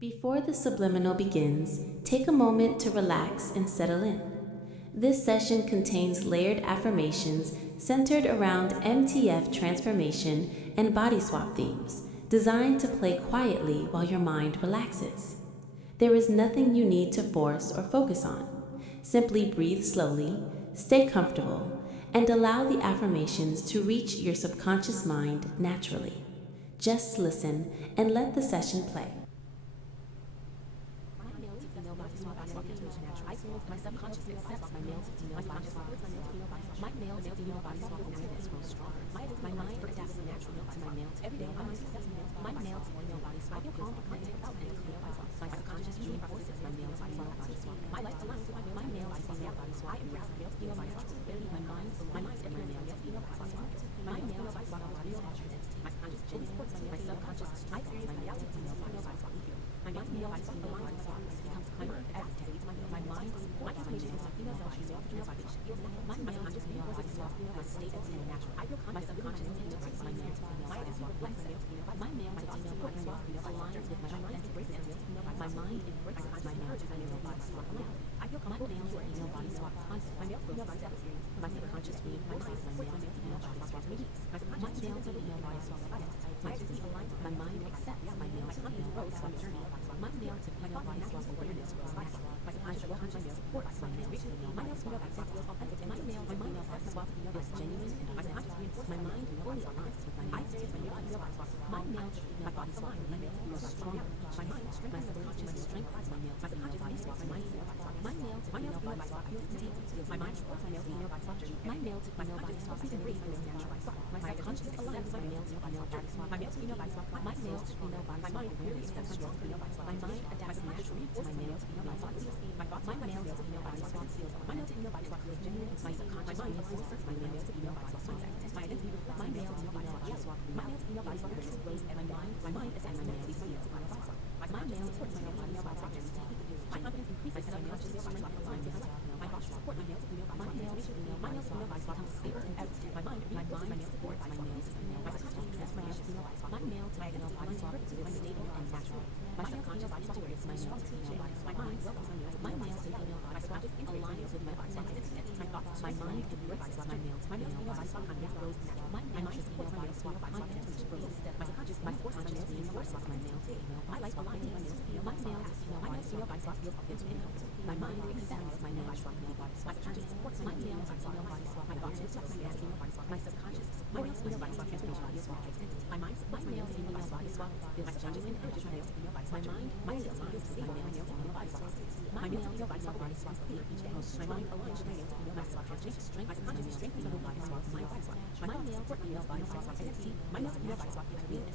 Before the subliminal begins, take a moment to relax and settle in. This session contains layered affirmations centered around MTF transformation and body swap themes, designed to play quietly while your mind relaxes. There is nothing you need to force or focus on. Simply breathe slowly, stay comfortable, and allow the affirmations to reach your subconscious mind naturally. Just listen and let the session play. My subconscious accepts my male to female body swap. My male to female body swap awareness grows stronger. My mind adapts naturally to my male to every day. My male to female body swap feels authentic and clear. My subconscious reinforces my male to female body swap. My life aligns with my male to female body swap. I embrace my male to female body swap. My mind and my male to female body swap. My male to female body swap. My subconscious strikes my male to female body swap. My male to female body swap becomes clearer as it takes my mind supports my male to female body swap. My male to female body swap has state of being natural. My subconscious integrates my male to female body swap. My male to female body swap aligns with my authentic presence. My mind embraces my male to female body swap. My male to female body swap my male to female body swap. My subconscious reinforces my male to female body swap. My male to female body swap identity aligns with my mind accepts my male to female body swap journey. My male to female body swap awareness grows naturally. My subconscious supports my male to female body swap identity. My male body swap is genuine and authentic. My mind fully aligns with my male to female body swap. My male to female body swap grows stronger. My subconscious strengthens my male to female body swap. My male to female body swap identity feels my mind supports my male to female body swap journey. My male to female body swap is natural. My subconscious accepts my male to female body swap. My male to female body swap. My male to female body swap awareness grows stronger. My mind adapts naturally to my male to female body swap. My male to female body swap feels my male to female body swap feels genuine. My subconscious reinforces my male to female body swap. My identity reflects my male to female body swap. My male to female body swap grows and my mind is at my male to female body swap. My male to female body swap identity. My confidence increases and my conscious strengthens my male to female body swap. My male to female body swap becomes clearer as my mind supports my male to female body swap. My male to female body swap is stable and natural. My subconscious integrates my male to female body swap. My male to female body swap aligns with my authenticity. My mind embraces my male to female body swap grows natural. My male to female body swap confidence grows. My subconscious reinforces my male to female. My life aligns with my male to female body swap feels authentic. My mind accepts my male to female body swap. My male to female body swap awareness grows natural. My subconscious my male to female body swap transformation body swap identity. My male to female body swap feels genuine and original. My mind aligns with my male to female body swap. My male to female body swap my mind aligns with my male to female body swap strength. My subconscious strengthens my body swap. My male to female body swap identity. My male to female body swap feels real.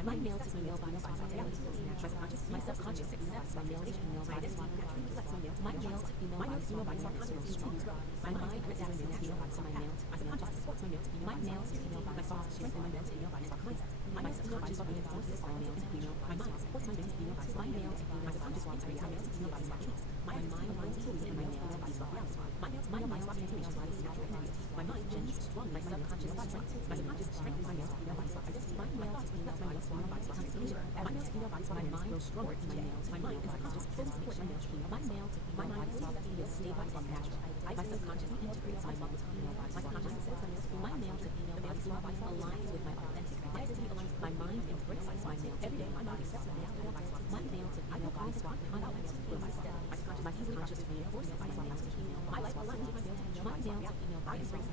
My male to female body swap identity feels natural. My subconscious accepts my male to female body swap. My male to female body swap feels stronger. My mind adapts naturally to my male to female body swap. My male to female body swap strengthens my male to female body swap. My subconscious reinforces my male to female body swap. My male to female body swap integrates my male to female body swap. My mind includes in my male to body swap. My male to female body swap identity. My mind genuinely strong. My subconscious strengthens my male to female body swap. My male to female body swap becomes clearer. My male to female body swap my mind grows stronger. My mind and subconscious fully support my male to female. My male to female body swap feels stable and natural. My subconscious integrates my male to female body swap. My male to female body swap aligns with my authentic identity. My mind embraces my male to female body swap. My male to female body swap confidence feels steady. My subconscious reinforces my male to female. My life aligns with my male to female body swap.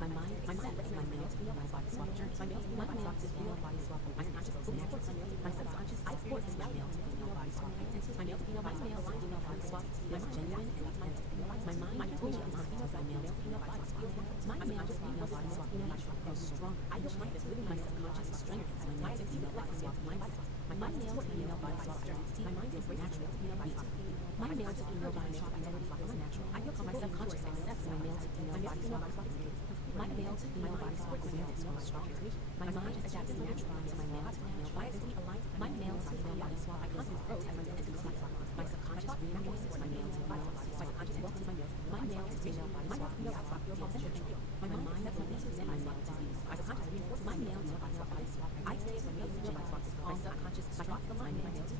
My mind accepts my male to female body swap journey. My male to female body swap. My subconscious supports my male to female body swap. My male to female body swap feels genuine and authentic. My mind fully aligns with my male to female body swap. My male to female body swap feels strong. My subconscious strengthens my male to female body swap. My male to female body swap journey. My mind is natural to female body swap. My male to female body swap identity feels natural. My subconscious accepts my male to female body swap. My male to female body swap awareness grows stronger. My mind adapts naturally to my male to female body swap. My male to female body swap confidence grows as my identity. My subconscious reinforces my male to female body swap. My male to female body swap feels natural. My mind releases my male to female. My male to body swap. I stay my male to female. My subconscious thoughts align with my male to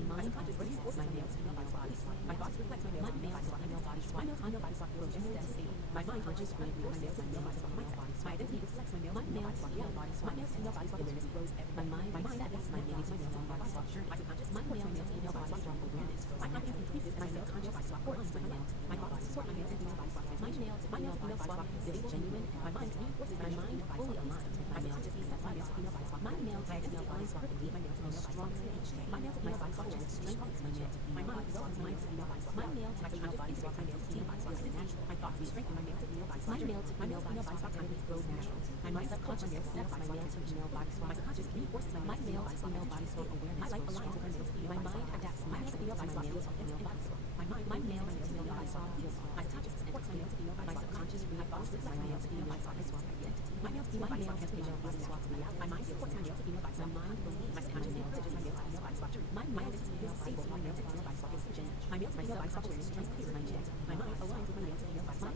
My mind reinforces my male to female body swap. My thoughts reflect my male to female body swap. My male to female body swap grows steadily. My mind conscious reinforces my male to female body swap. My identity reflects my male to female body swap. My male to female body swap awareness grows every day. My mind accepts my male to female body swap journey. My subconscious supports my male to female body swap awareness. My conscious increases my male conscious body swap supports my male to female body swap. My male to female body swap. My male to female body swap is genuine. My mind reinforces my mind fully aligned with my male to female body swap. My male to female body swap believe my male to female stronger each day. My male to female body swap strengthens my male to female body swap. My male to female body swap my male to female body swap is natural. My thoughts strengthen my male to female body swap. My male to female body swap activity grows natural. My subconscious accepts my male to female body swap. My subconscious reinforces my male to female body swap awareness. My life aligns with my male to female. My mind adapts naturally to my male to female body swap. My male to female body swap feels off. My subconscious supports my male to female body swap. My subconscious reinforces my male to female body swap identity. My male to female body swap reality. My mind supports my male to female body swap. My mind believes my subconscious encourages my male to female body swap journey. My mind is stable. My male to female body swap is genuine. My male to female body swap awareness strengthens my male. My mind aligns with my male to female body swap.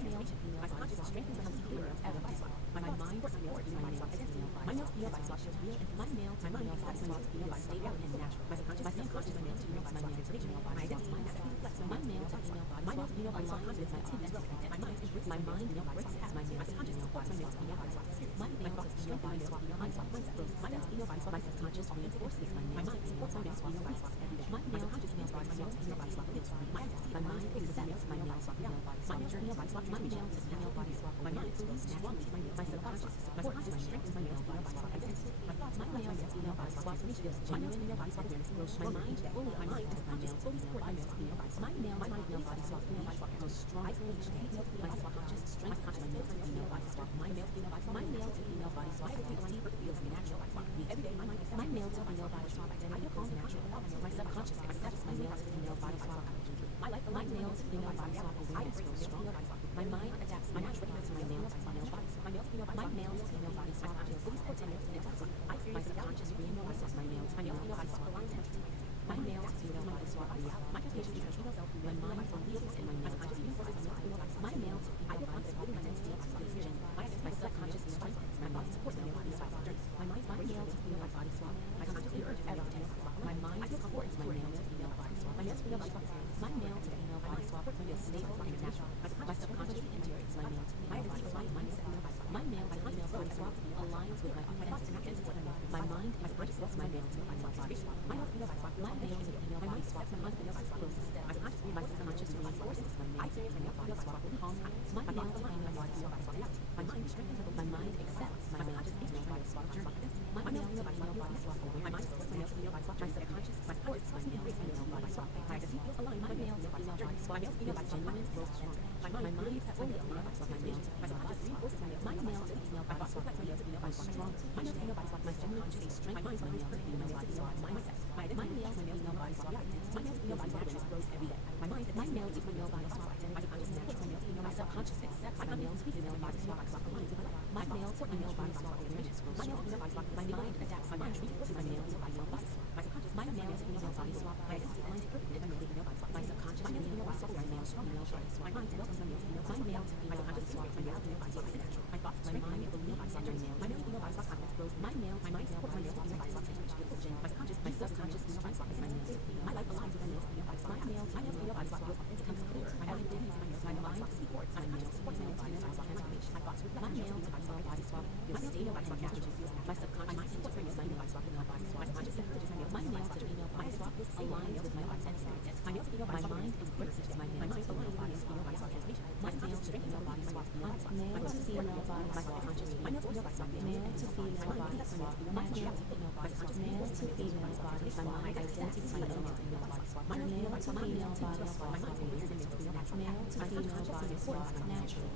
My subconscious strengthens becomes clearer as ever body swap. My mind supports my male to female body swap identity. My male to female body swap shows real and my male to female body swap is stable and natural. My subconscious my male to female body swap. My identity mindset reflects my male to female body swap. My male to female body swap aligns with my identity. My mind embraces my mind embraces my male to female body swap. My male to female body swap mindset grows. My male to female body swap my subconscious reinforces my male to female body swap every day. My male to female body swap lives for me. My mind accepts my male to female body swap journey. My male to female body swap my mind believes naturally. My subconscious supports my strengthens my male body swap identity. My male to female body swap feels genuine. Body swap awareness grows. My mind fully aligns with my male to female body swap. My male to female body swap grows stronger each day. My subconscious strengthens my male to female body swap. My male to female body swap identity feels natural. Every day my male to female body swap identity feels natural. My subconscious accepts my male to female body swap. My male to female body swap awareness grows stronger. My mind adapts naturally to my male to female body swap. My male to female body swap feels fully supported. My subconscious reinforces my male to female body swap identity. My male to female body swap reality. My mind believes in my male to female body swap. My male to female body swap identity feels genuine. My subconscious strengthens my male to female body swap journey. My male to female body swap. My conscious urge every day. My mind supports my male to female body swap. My male to female body swap feels stable and natural. My subconscious integrates my male to female body swap mindset. My male to female body swap aligns with my identity. My mind embraces my male to female body swap. My male to female body swap grows a step. My subconscious reinforces my male to female body swap calm. My male to female body swap identity. My mind accepts my male to female body swap journey. My male to female body swap awareness. My subconscious supports my male to female body swap. My identity aligns my male to female body swap. Feels genuine, grows stronger. My mind fully aligns with my male to female body swap. My male to female body swap is stronger. My subconscious strengthens my male to female body swap mindset. My male to female body swap identity feels natural grows every day. My male to female body swap identity is natural. My subconscious accepts my male to female body swap. My male to female body swap awareness grows stronger. My mind adapts naturally to my male to female body swap. My male to female body swap identity aligns perfectly with my male. My subconscious reinforces my male to female body swap. My male to female body swap reality is natural. My mind believes in my male. My male to female body swap confidence grows. My male to female body swap feels genuine. My subconscious strengthens my male to female. My life aligns with my male to female body swap. My male to female body swap becomes clearer. My mind supports my male to female body swap transformation. My male to female body swap feels stable and natural. My subconscious supports my male to female body swap. My male to female body swap aligns with my identity. My mind embraces my male to female body swap. My male to female body swap Male to female body my swap. subconscious Male to female body swap. my male to female body swap. Male to female body My swap. mind Identity accepts my male to aligned. female body swap. Male to female body swap. My Male to female body swap. Natural.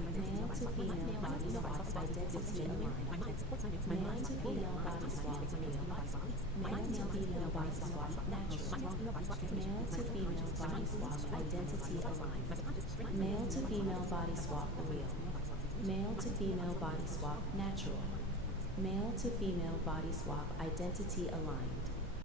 Male to female body swap. Identity aligned. Male to female body swap. Real. Male to female body swap. Natural. Male to female body swap. Identity aligned. Male to female body swap. Real. Male to female body swap. Natural. Male to female body swap. Identity aligned.